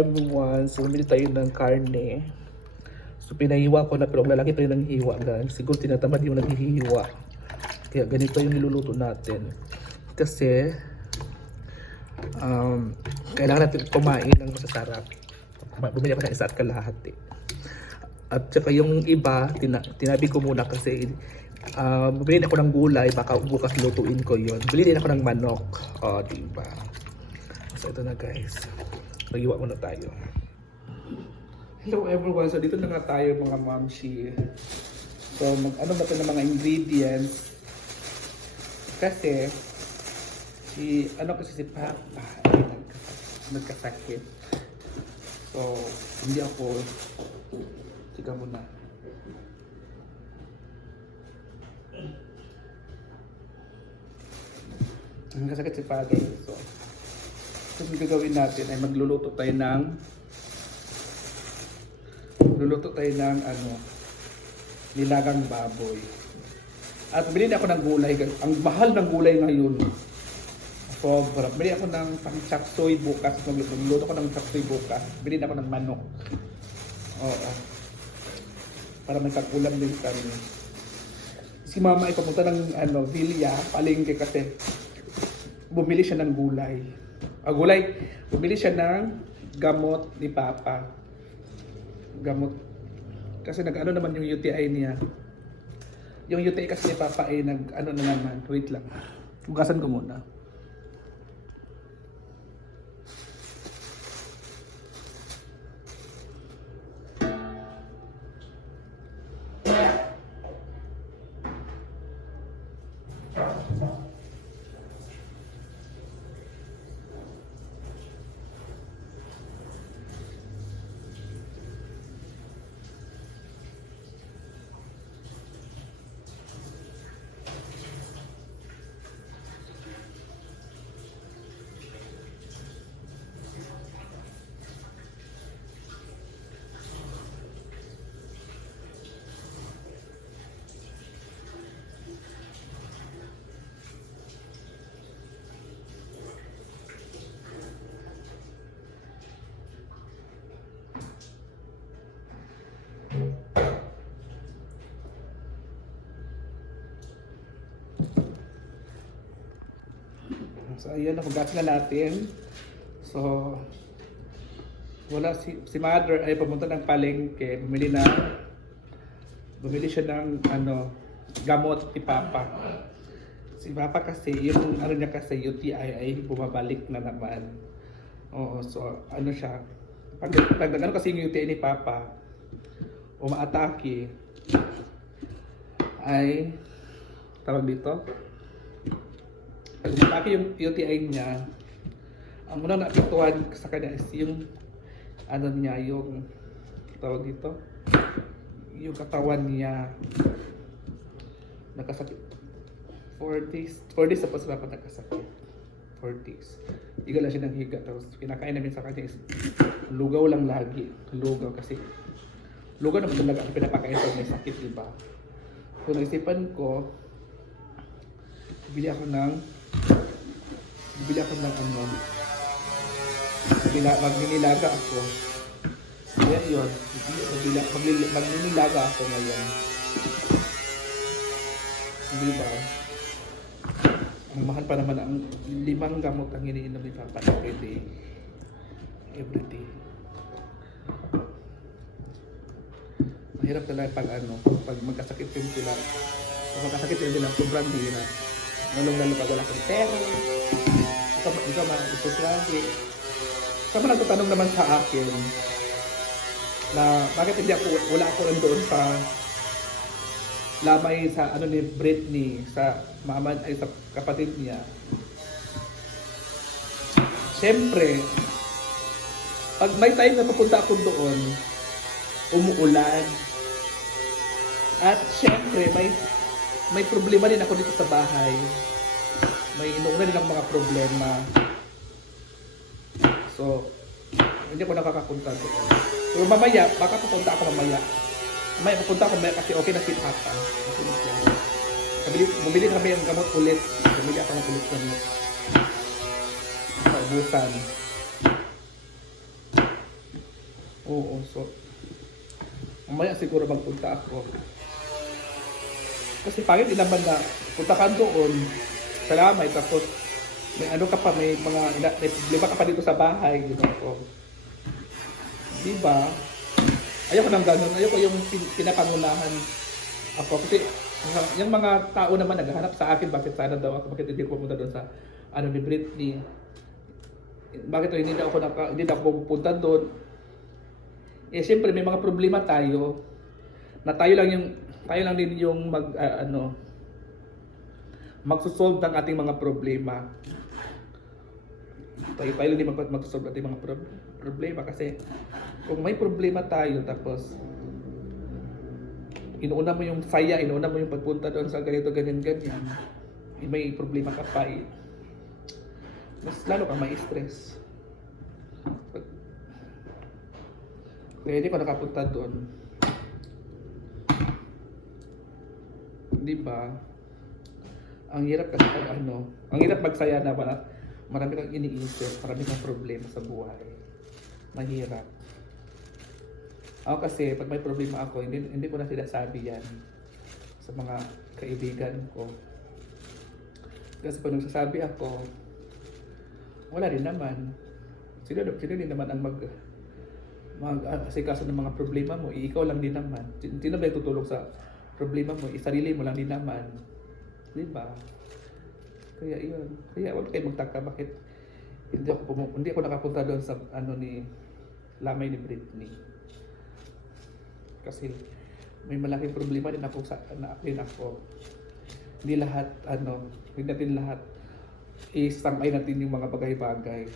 everyone. So, bumili tayo ng karne. So, pinahiwa ko na pero ang lalaki pa rin ng hiwa, guys. Siguro tinatamad yung naghihiwa. Kaya ganito yung niluluto natin. Kasi, kailangan natin kumain ng masasarap. Bumili ako ng isa at kalahati. At saka yung iba, tinabi ko muna kasi bumili ako ng gulay, baka bukas lutuin ko yun. Bili din ako ng manok. O, diba? So, ito na guys. Mag-iwa muna tayo. Hello everyone. So, dito na nga tayo mga mamshi. So, ano ba ito ng mga ingredients? Kasi, si Papa ay nagkasakit. So, hindi ako, tiga muna. Nagkasakit si Father. So, ang gagawin natin ay magluluto tayo ng nilagang baboy. At bili ako ng gulay. Ang mahal ng gulay ngayon. Sobra. Bili ako ng pang-chapsoy bukas. Magluluto ko ng chapsoy bukas. Bili ako ng manok. Oo. Para may kakulam din kami. Si Mama ay papunta ng Villa, palengke kasi bumili siya ng gulay. Bumili siya ng gamot ni Papa. Gamot. Kasi nag-ano naman yung UTI niya. Yung UTI kasi ni Papa ay nag-ano na naman. Wait lang. Hugasan ko muna. So ayan, nahugasan na natin. So wala si Mother ay pumunta ng palengke, bumili siya ng gamot ni Papa. Si Papa kasi yung niya kasi UTI ay bumabalik na naman. Oo, so siya. Pag kasi yung UTI ni Papa umaatake ay tawag dito. Pag umatake yung UTI niya, ang unang naapektuhan sa kanya is yung yung tawag dito, yung katawan niya nagkasakit 4 days tapos dapat nagkasakit 4 days. Higa lang siya ng higa, tapos kinakain namin sa kanya is lugaw lang lagi. Lugaw kasi lugaw naman talaga ang pinapakain sa may sakit, diba? So naisipan ko bibili ako ng magninilaga ako. Kaya yun, magninilaga ako ngayon. Hindi ba? Ang mahal pa naman ang 5 gamot ang iniinom ni Papa everyday. Mahirap talaga pag magkasakit yung sila. Pag magkasakit yung sila, sobrang hirap. Lalo pag wala kang pera. Ikaw ma-isip lagi. Ikaw nagtatanong naman sa akin na bakit wala ako nandoon sa lamay sa ni Britney, sa mama ay sa kapatid niya. Siyempre, pag may time na papunta ako doon, umuulan. At siyempre, may problema din ako dito sa bahay. May inuuna din ako mga problema. So, hindi ako nakakapunta doon. So, mamaya, baka pupunta ako mamaya. Mamaya pupunta ako mamaya kasi okay na si Papa. Bumili na kami ng gamot ulit. Bumili ako ng ulit gamot. Paubusan. Oo, so mamaya siguro magpunta ako. Kasi pangit din naman na punta ka doon sa lamay tapos may ano ka pa, may problema ka pa dito sa bahay, ko. Diba? Ayoko nang ganun. Ayoko yung pinapangunahan ako. Kasi yung mga tao naman naghahanap sa akin, bakit sana daw ako, bakit hindi ko pumunta doon sa ano ni Britney. Bakit hindi na ako pupunta doon. Eh siyempre may mga problema tayo na tayo lang din yung magsusolve ng ating mga problema. Tayo din magsusolve ng ating mga problema kasi kung may problema tayo tapos inuuna mo yung saya, inuuna mo yung pagpunta doon sa ganito, ganyan, may problema ka pa mas lalo kang ma-stress. Kaya hindi ko nakapunta doon. Di ba? Ang hirap kasi ang hirap magsaya na marami kang iniisip, marami kang problema sa buhay. Mahirap. Ako kasi, pag may problema ako, hindi ko na sinasabi yan sa mga kaibigan ko. Kasi pag nagsasabi ako, wala rin naman. Sino din naman ang mag-asikaso ng mga problema mo? Ikaw lang din naman. Sino ba yung tutulong sa problema mo? Sarili mo lang din naman. Diba? Kaya yun. Kaya huwag kayo magtaka bakit hindi ako nakapunta doon sa ni lamay ni Britney. Kasi may malaking problema din ako Hindi lahat hindi natin lahat isangay natin yung mga bagay-bagay.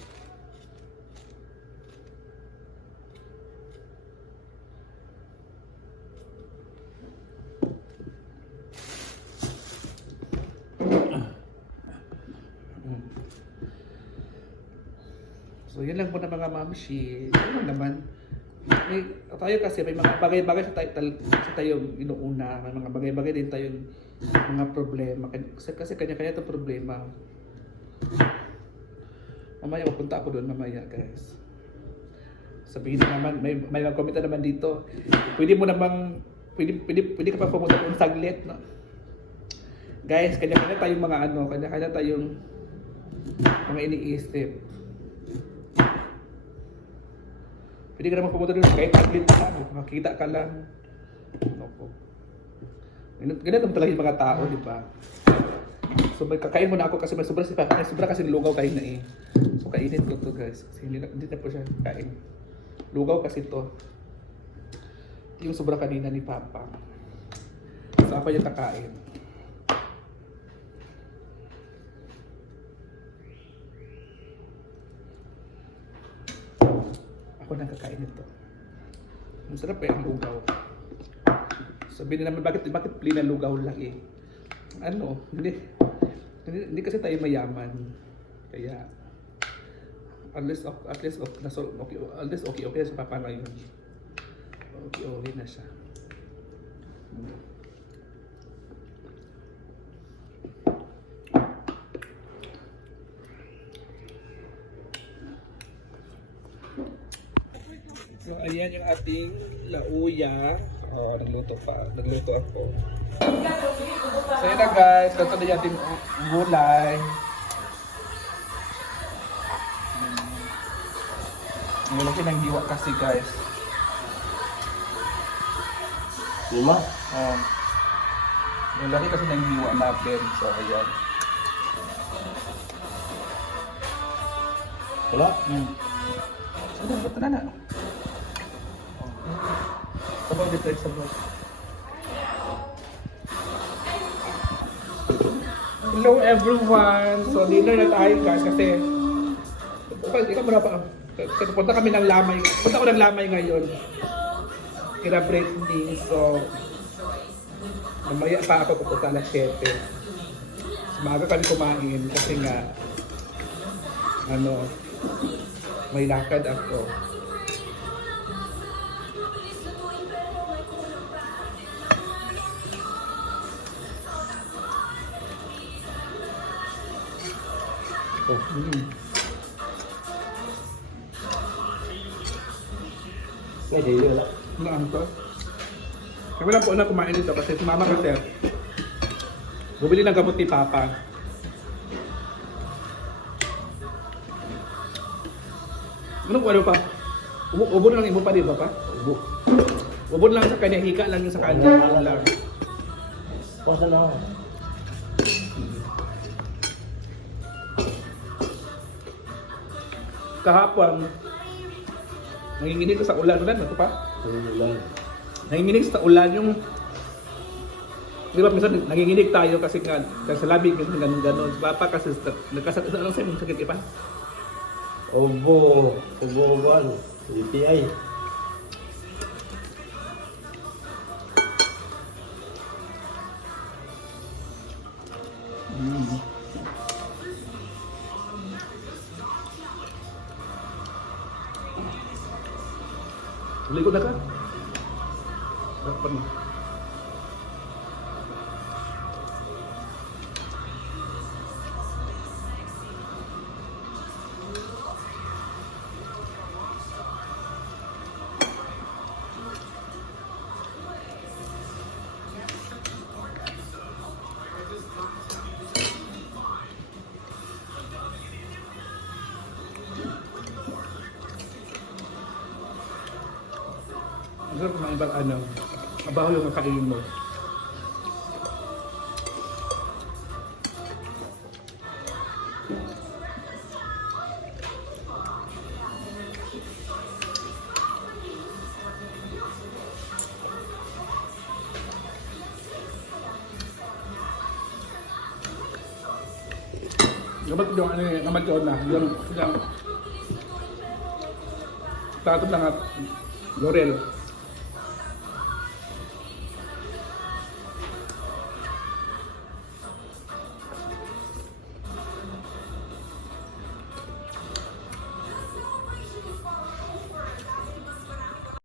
So yun lang po na mga mamshi. Ano naman? Tayo kasi may mga bagay-bagay sa tayo inuuna. May mga bagay-bagay din tayong mga problema. Kasi kanya-kanya itong problema. Mamaya mapunta ako doon mamaya, guys. Sabihin na naman, may mag-comment na naman dito. Pwede ka pa pumunta doon saglit, no? Guys, kanya-kanya tayong mga kanya-kanya tayong mga iniisip. Pwede ka naman pumunta doon kahit saglit lang, makita ka lang. Ganito talaga yung mga tao, di ba? So kakain muna ako kasi may sobra kasi lugaw kain na So kainin ko to, guys. Kasi hindi na po siya kain. Lugaw kasi to. Yung sobra kanina ni Papa. So ako yung kakain. Ako nang kakain ito. Masarap ang lugaw. Sabihin naman bakit plain na lugaw lang Hindi kasi tayo mayaman. Kaya at least okay sa Papa ngayon. Okay na siya. So ayan yung ating lauya. Nagluto ako. So yun na, guys, ito na yung ating gulay. Ang laki ng hiwa kasi, guys. Lima? Ang laki kasi ng hiwa natin. So ayan. Wala? Ito na. Sabaw dito, sabaw. Hello everyone! So dinner na tayo, guys, kasi ikaw muna pa. Kasi punta kami ng lamay. Punta ko ng lamay ngayon. Kila Britney. So mamaya pa ako pupunta alas 7. Maaga kami kumain kasi nga may lakad ako. So Kasi yun lang. Ano ang to? Kami lang po na kumain dito kasi si Mama kasi bumili ng gamot ni Papa. Ano pa? Ubo na lang imo pa di ba pa? Ubo. Ubo lang sa kanya, hika lang yung sa kanya. Ubo lang. Pasa na ako. Kahapon, nanginginig ko sa ulan. Ulan, ito pa? Yun lang. Nanginginig sa ulan yung... Di ba, minsan nanginginig tayo kasi nga, sa labig, ganun-ganun. Si Papa kasi nagkasakit na lang sa'yo, sakit ipa. Ubo. Ubo. UTI. Likod na ka. Dapat na. Masarap kumain pag ano, mabaho yung kakainin mo. Dapat yung ano yung naman yun na, yung tatap lang at Laurel.